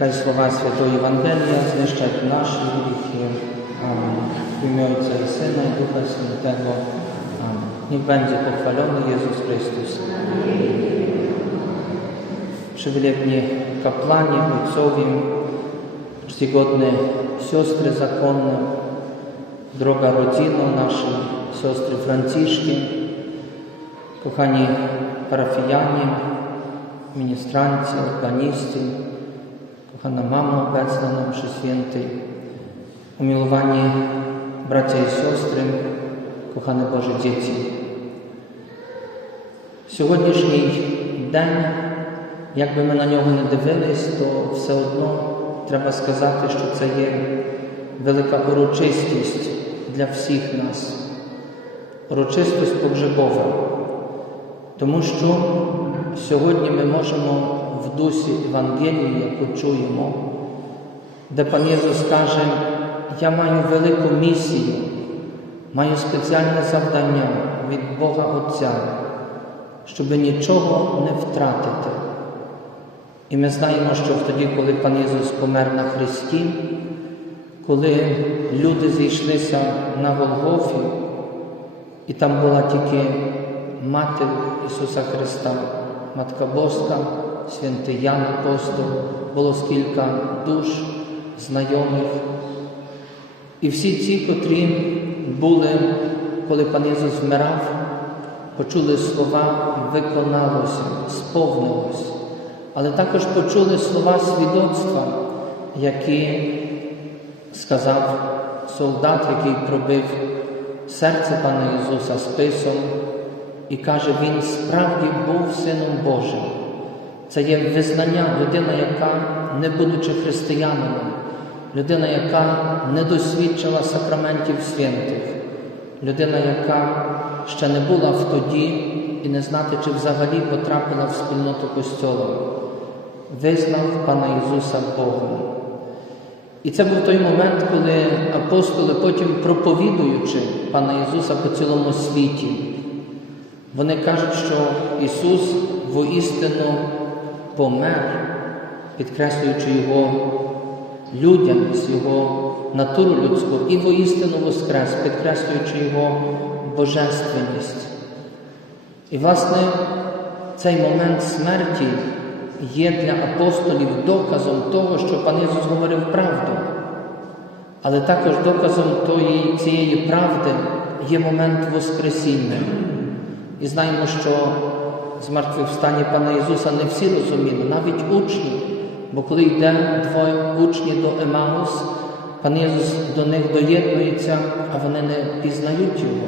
Czytaj słowa Świętego Ewangelia, zwieszczek naszych wielkim. Amen. W imię Ojca i Syna i Ducha Świętego. Amen. Niech będzie pochwalony Jezus Chrystus. Przywilegni kapłani, ojcowie, czcigodne siostry zakonne, droga rodzina naszej, siostry Franciszki, kochani parafianie, ministranci, organiści, Kochana Mamo obecna na mszy świętej, umiłowani bracia i siostry, kochane Boże dzieci. Сьогоднішній день, як би ми на нього не дивились, то все одно треба сказати, що це є велика урочистість для всіх нас, урочистість погребова. Тому що сьогодні ми можемо в дусі Євангелії, яку чуємо, де пан Єсус каже, я маю велику місію, маю спеціальне завдання від Бога Отця, щоб нічого не втратити. І ми знаємо, що тоді, коли пан Єсус помер на Христі, коли люди зійшлися на Голгофі, і там була тільки Мати Ісуса Христа, Матка Боска, святий Ян Апостол, було скільки душ, знайомих. І всі ці, котрі були, коли пан Ісус вмирав, почули слова виконалося, сповнилось, але також почули слова свідоцтва, які сказав солдат, який пробив серце пана Ісуса списом, і каже, Він справді був Сином Божим. Це є визнання людина, яка, не будучи християнином, людина, яка не досвідчила сакраментів святих, людина, яка ще не була в тоді і не знати, чи взагалі потрапила в спільноту Костьола, визнав Пана Ісуса Богом. І це був той момент, коли апостоли, потім проповідуючи Пана Ісуса по цілому світі, вони кажуть, що Ісус воістину помер, підкреслюючи Його людяність, Його натуру людську, і воістину воскрес, підкреслюючи Його божественність. І, власне, цей момент смерті є для апостолів доказом того, що пан Ісус говорив правду, але також доказом тої, цієї правди є момент Воскресіння. І знаємо, що з Пана Ісуса не всі розуміли, навіть учні. Бо коли йде двоє учні до Емаус, пан Ісус до них доєднується, а вони не пізнають Його.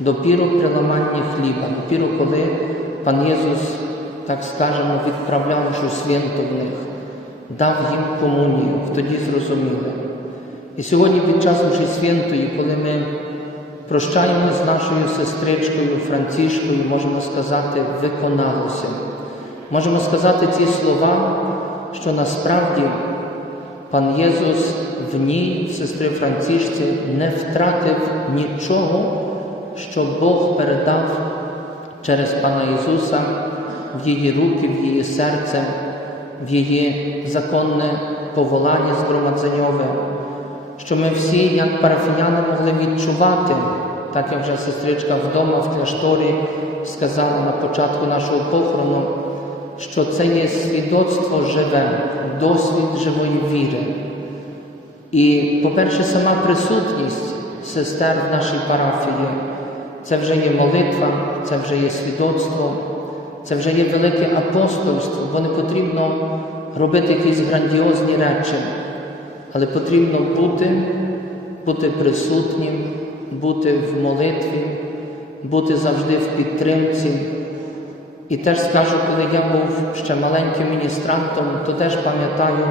Допіру при ламанні хліба, допіру, коли пан Ісус, так скажемо, відправляв що свято в них, дав їм комунію, тоді зрозуміли. І сьогодні під час уже святої, коли ми прощаємо з нашою сестричкою Францішкою, можемо сказати, виконалося. Можемо сказати ці слова, що насправді пан Єсус в ній, в сестри Францішці, не втратив нічого, що Бог передав через Пана Ісуса в її руки, в її серце, в її законне поволання згромадзеньове, щоб ми всі, як парафіяни, могли відчувати, так як вже сестричка вдома в кляшторі сказала на початку нашого похорону, що це є свідоцтво живе, досвід живої віри. І, по-перше, сама присутність сестер в нашій парафії це вже є молитва, це вже є свідоцтво, це вже є велике апостольство, бо не потрібно робити якісь грандіозні речі, але потрібно бути, бути присутнім, бути в молитві, бути завжди в підтримці. І теж скажу, коли я був ще маленьким міністрантом, то теж пам'ятаю,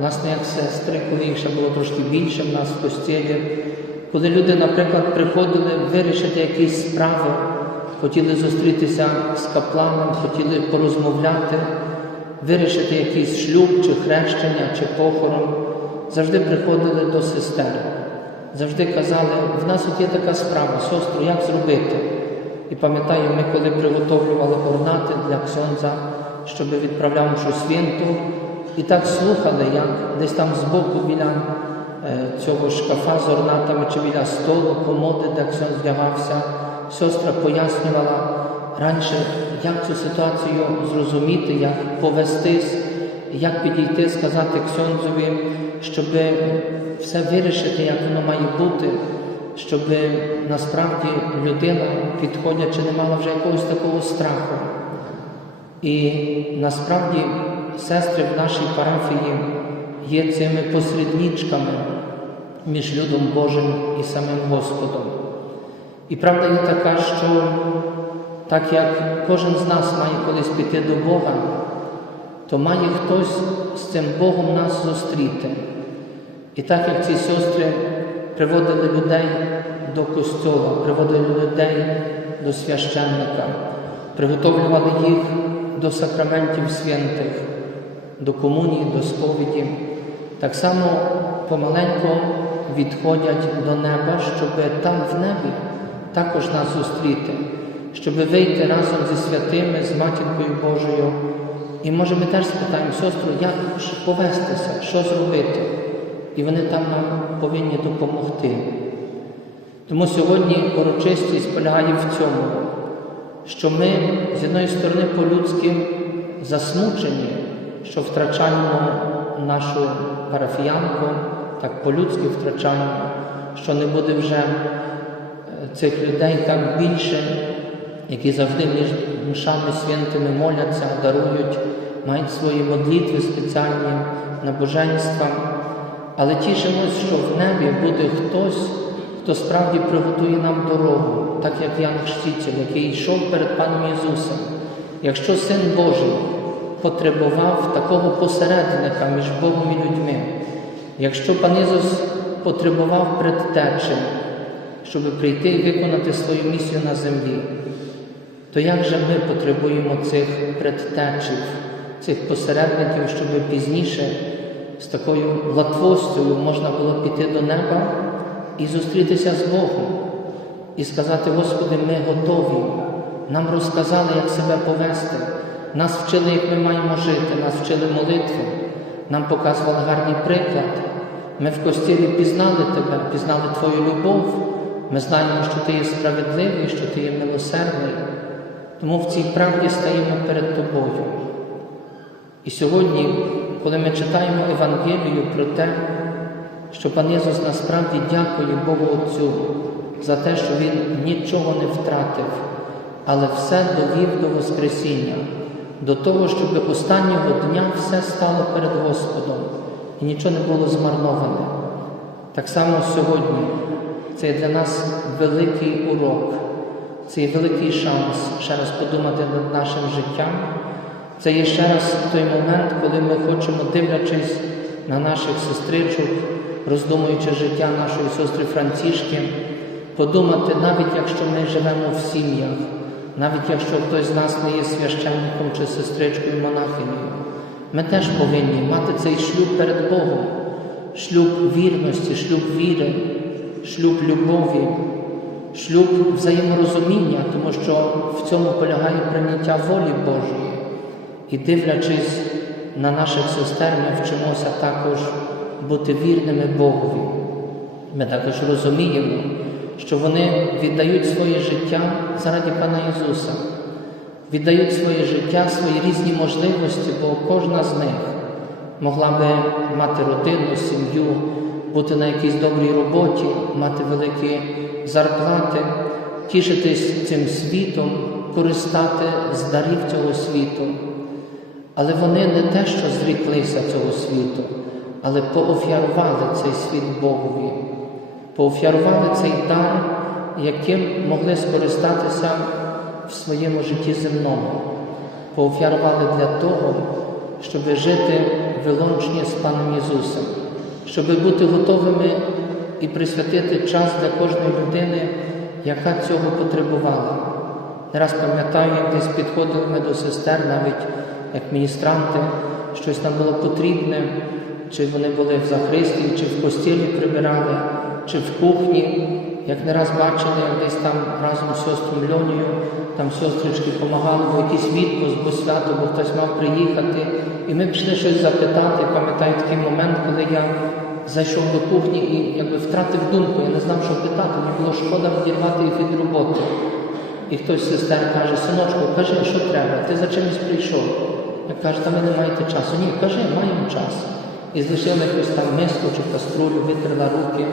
власне, як сестри, коли їх ще було трошки більше в нас в постілі, коли люди, наприклад, приходили вирішити якісь справи, хотіли зустрітися з капланом, хотіли порозмовляти, вирішити якийсь шлюб, чи хрещення, чи похорон, завжди приходили до сестер. Завжди казали, в нас от є така справа, сестру, як зробити? І пам'ятаю, ми коли приготовлювали орнати для ксьонза, щоб відправляв мшу свінту, і так слухали, як десь там збоку біля е, цього шкафа з орнатами чи біля столу, комоди, де ксьонз вдягався, сестра пояснювала раніше, як цю ситуацію зрозуміти, як повестись, як підійти, сказати ксьонзові, щоб все вирішити, як воно має бути щоб насправді людина, підходячи, не мала вже якогось такого страху. І насправді сестри в нашій парафії є цими посередничками між людом Божим і самим Господом. І правда є така, що так як кожен з нас має колись піти до Бога, то має хтось з цим Богом нас зустріти. І так як ці сестри приводили людей до костьола, приводили людей до священника, приготовлювали їх до сакраментів святих, до комунії, до сповіді, так само помаленьку відходять до неба, щоб там в небі також нас зустріти, щоб вийти разом зі святими, з матінкою Божою. І може ми теж спитаємо сестру, як повестися, що зробити. І вони там нам повинні допомогти. Тому сьогодні урочистість полягає в цьому, що ми з одної сторони по-людськи засмучені, що втрачаємо нашу парафіянку, так по-людськи втрачаємо, що не буде вже е, цих людей так більше, які завжди між мшами святими моляться, дарують, мають свої молитви спеціальні набоженства. Але тішимось, що в небі буде хтось, хто справді приготує нам дорогу, так як Ян Хреститель, який йшов перед Паном Ісусом. Якщо Син Божий потребував такого посередника між Богом і людьми, якщо пан Ісус потребував предтечі, щоб прийти і виконати свою місію на землі, то як же ми потребуємо цих предтечів, цих посередників, щоб пізніше з такою латвостю можна було піти до неба і зустрітися з Богом, і сказати, Господи, ми готові. Нам розказали, як себе повести, нас вчили, як ми маємо жити, нас вчили молитви, нам показували гарний приклад. Ми в костілі пізнали Тебе, пізнали Твою любов. Ми знаємо, що Ти є справедливий, що Ти є милосердний. Тому в цій правді стаємо перед Тобою. І сьогодні, коли ми читаємо Евангелію про те, що пан Ісус насправді дякує Богу Отцю за те, що Він нічого не втратив, але все довів до Воскресіння, до того, щоб останнього дня все стало перед Господом і нічого не було змарноване. Так само сьогодні це для нас великий урок, це є великий шанс ще раз подумати над нашим життям. Це є ще раз той момент, коли ми хочемо, дивлячись на наших сестричок, роздумуючи життя нашої сестри Францішки, подумати, навіть якщо ми живемо в сім'ях, навіть якщо хтось з нас не є священником чи сестричкою монахинею, ми теж повинні мати цей шлюб перед Богом, шлюб вірності, шлюб віри, шлюб любові, шлюб взаєморозуміння, тому що в цьому полягає прийняття волі Божої. І дивлячись на наших сестер, ми вчимося також бути вірними Богові, Ми також розуміємо, що вони віддають своє життя заради Пана Ісуса, віддають своє життя, свої різні можливості, бо кожна з них могла би мати родину, сім'ю, бути на якійсь добрій роботі, мати великі зарплати, тішитись цим світом, користати з дарів цього світу. Але вони не те, що зріклися цього світу, але поофярували цей світ Богові, поофярували цей дар, яким могли скористатися в своєму житті земному, поофярували для того, щоб жити вилончні з Паном Ісусом, щоб бути готовими і присвятити час для кожної людини, яка цього потребувала. Не раз пам'ятаю, як десь підходили ми до сестер, навіть як міністранти, щось нам було потрібне, чи вони були в захристі, чи в постілі прибирали, чи в кухні. Як не раз бачили, десь там разом з сестром Льонією, там сестрички допомагали, бо якийсь відпуск, бо свято, бо хтось мав приїхати. І ми пішли щось запитати. Пам'ятаю такий момент, коли я зайшов до кухні і якби втратив думку, я не знав, що питати, мені було шкода відірвати їх від роботи. І хтось з сестер каже, синочку, кажи, що треба, ти за чимось прийшов. Я кажу, та ви не маєте часу. Ні, кажи, маємо час. І залишила якусь там миску чи каструлю, витерла руки,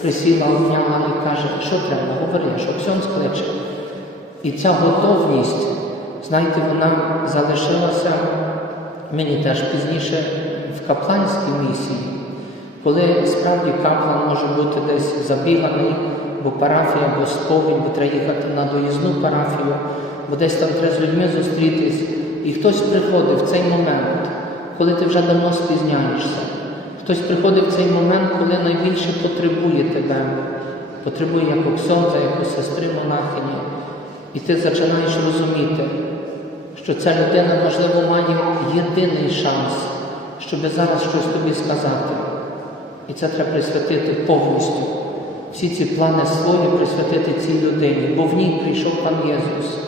присіла, обняла і каже, що треба, говори, що Ксьон скличе. І ця готовність, знаєте, вона залишилася мені теж пізніше в капланській місії, коли справді каплан може бути десь забіганий, бо парафія, або сповідь, бо треба їхати на доїзну парафію, бо десь там треба з людьми зустрітись. І хтось приходить в цей момент, коли ти вже давно спізняєшся. Хтось приходить в цей момент, коли найбільше потребує тебе, потребує як ксьонза, як сестри монахині. І ти починаєш розуміти, що ця людина, можливо, має єдиний шанс, щоб зараз щось тобі сказати. І це треба присвятити повністю. Всі ці плани свої присвятити цій людині, бо в ній прийшов пан Єсус.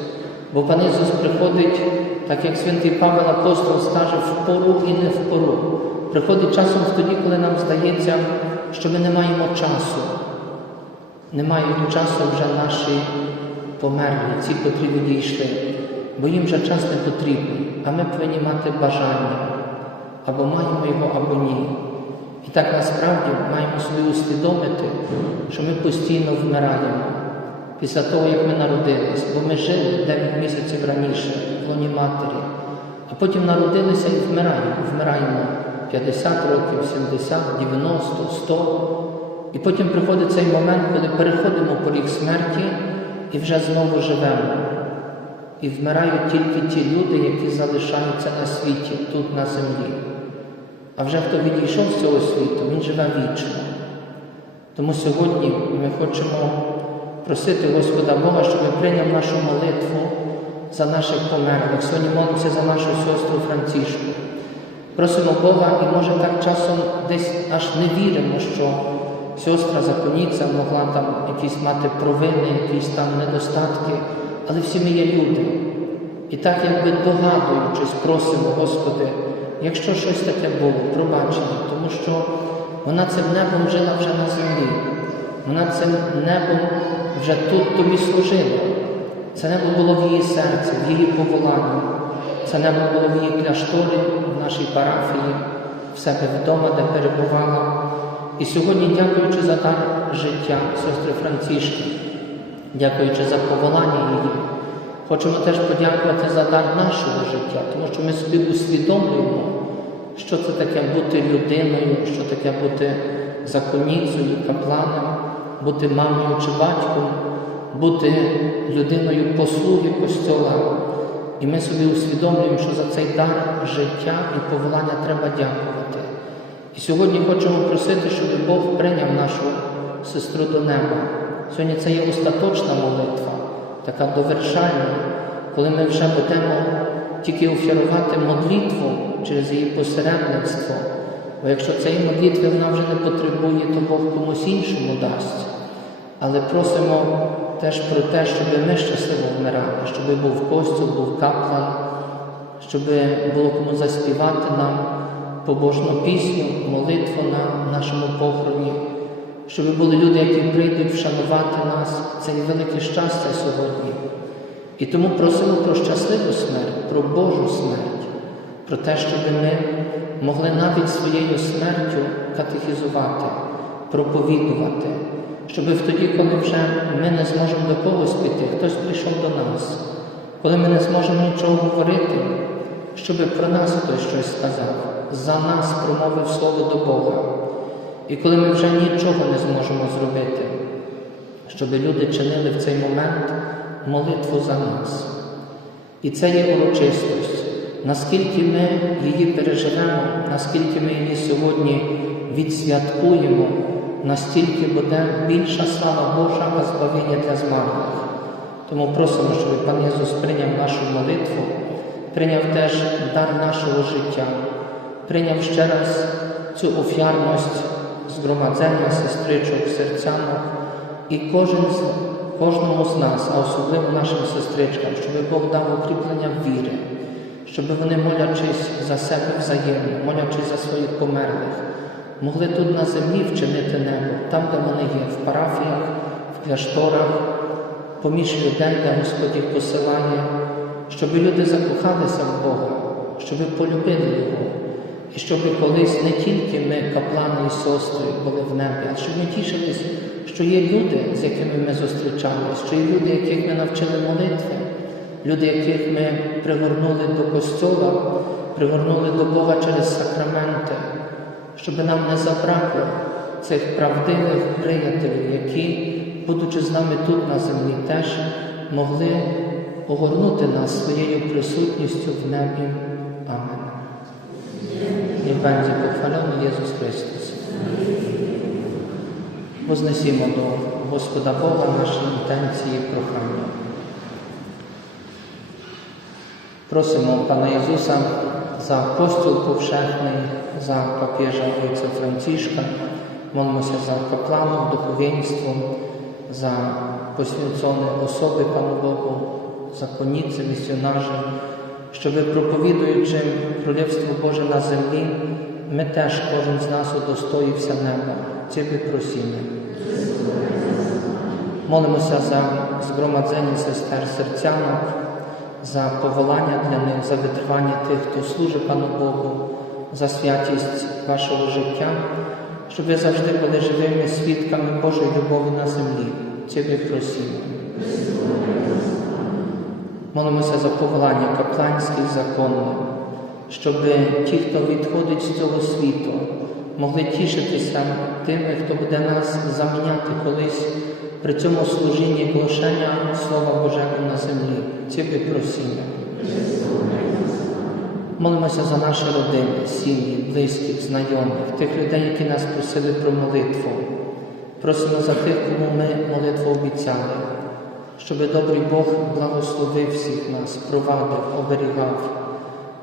Бо пан Ісус приходить, так як святий Павел Апостол скаже, в пору і не в пору. Приходить часом тоді, коли нам здається, що ми не маємо часу. Не мають часу вже наші померлі, ці, котрі відійшли, бо їм вже час не потрібний, а ми повинні мати бажання, або маємо його, або ні. І так насправді маємо собі усвідомити, що ми постійно вмираємо після того, як ми народились, бо ми жили 9 місяців раніше в лоні матері, а потім народилися і вмираємо. Вмираємо 50 років, 70, 90, 100. І потім приходить цей момент, коли переходимо поріг смерті і вже знову живемо. І вмирають тільки ті люди, які залишаються на світі, тут на землі. А вже хто відійшов з цього світу, він живе вічно. Тому сьогодні ми хочемо просити Господа Бога, щоб прийняв нашу молитву за наших померлих. Сьогодні молимося за нашу сестру Францішку. Просимо Бога, і може так часом десь аж не віримо, що сестра законниця могла там якісь мати провини, якісь там недостатки, але всі ми є люди. І так, якби догадуючись, просимо, Господи, якщо щось таке було, пробачення, тому що вона цим небом жила вже на землі, вона цим небом вже тут тобі служила. Це небо було в її серці, в її поволанні. Це небо було в її кляшторі, в нашій парафії, в себе вдома, де перебувала. І сьогодні, дякуючи за дар життя сестри Францішки, дякуючи за поволання її, хочемо теж подякувати за дар нашого життя, тому що ми собі усвідомлюємо, що це таке бути людиною, що таке бути законницею, капланом, бути мамою чи батьком, бути людиною послуги Костьола. І ми собі усвідомлюємо, що за цей дар життя і поволання треба дякувати. І сьогодні хочемо просити, щоб Бог прийняв нашу сестру до неба. Сьогодні це є остаточна молитва, така довершальна, коли ми вже будемо тільки офірувати молитву через її посередництво. Бо якщо цієї молитви вона вже не потребує, то Бог комусь іншому дасть. Але просимо теж про те, щоб ми щасливо вмирали, щоб був костюм, був каплан, щоб було кому заспівати нам побожну пісню, молитву на нашому похороні. Щоб були люди, які прийдуть вшанувати нас. Це є велике щастя сьогодні. І тому просимо про щасливу смерть, про Божу смерть, про те, щоб ми могли навіть своєю смертю катехізувати, проповідувати, щоб тоді, коли вже ми не зможемо до когось піти, хтось прийшов до нас, коли ми не зможемо нічого говорити, щоб про нас хтось щось сказав, за нас промовив слово до Бога. І коли ми вже нічого не зможемо зробити, щоб люди чинили в цей момент молитву за нас. І це є урочистість. Наскільки ми її переживемо, наскільки ми її сьогодні відсвяткуємо, настільки буде більша слава Божа, а збавлення для змарлих. Тому просимо, щоб пан Ісус прийняв нашу молитву, прийняв теж дар нашого життя, прийняв ще раз цю офіарність згромadzення сестричок, серцянок, і кожен з, кожному з нас, а особливо нашим сестричкам, щоб Бог дав укріплення віри, щоб вони, молячись за себе взаємно, молячись за своїх померлих, могли тут на землі вчинити небо, там, де вони є, в парафіях, в кляшторах, поміж людей, де Господь їх посилає, щоб люди закохалися в Бога, щоб полюбили Його. І щоб колись не тільки ми, каплани і сестри, були в небі, а щоб ми тішились, що є люди, з якими ми зустрічалися, що є люди, яких ми навчили молитви, люди, яких ми пригорнули до костьола, пригорнули до Бога через сакраменти, щоб нам не забракло цих правдивих приятелів, які, будучи з нами тут на землі, теж могли огорнути нас своєю присутністю в небі. Będzie pochwalony Jezus Chrystus. Вознесімо до Господа Бога наші інтенції прохання. Просимо Pana Jezusa za Kościół powszechny, za papieża Ojca Franciszka, modlmy się za kapłanów, duchowieństwo, za poświęcone osoby Panu Bogu, zakonnicy, misjonarzy, щоб проповідуючи Крólestwo Боже на землі, ми теж кожен з нас удостоївся неба. Тебе просимо. Молимося за згромadzення сестер серцянок, за поволання для них, за витривання тих, хто служить Пану Богу, за святість вашого життя, щоб ви завжди були живими свідками Божої любові на землі. Тебе просимо. Молимося за поволання капланське і законне, щоб ті, хто відходить з цього світу, могли тішитися тими, хто буде нас заміняти колись при цьому служінні глушення Слова Божого на землі. Тебе просимо. Молимося за наші родини, сім'ї, близьких, знайомих, тих людей, які нас просили про молитву. Просимо за тих, кому ми молитву обіцяли, щоб добрий Бог благословив всіх нас, провадив, оберігав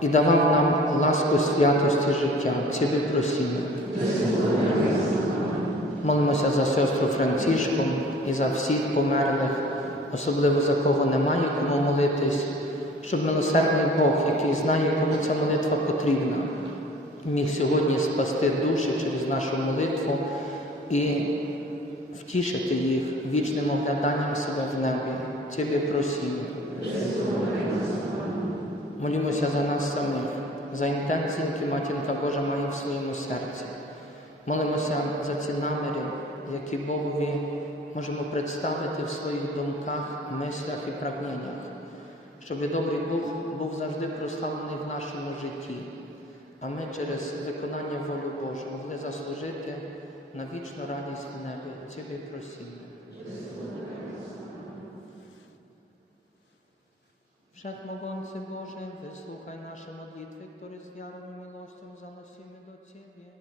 і давав нам ласку святості життя. Тебе просимо. Молимося за сестру Францішку і за всіх померлих, особливо за кого немає кому молитись, щоб милосердний Бог, який знає, кому ця молитва потрібна, міг сьогодні спасти душі через нашу молитву і втішити їх вічним огляданням себе в небі. Тебе просимо. Молімося за нас самих, за інтенції, які Матінка Божа має в своєму серці. Молимося за ці наміри, які Богові можемо представити в своїх думках, мислях і прагненнях, щоб добрий Бог був завжди прославлений в нашому житті, а ми через виконання волі Божу могли заслужити na wieczną radość w niebie Ciebie prosimy. Wszechmogący Boże, wysłuchaj nasze modlitwy, które z wiarą i miłością zanosimy do Ciebie.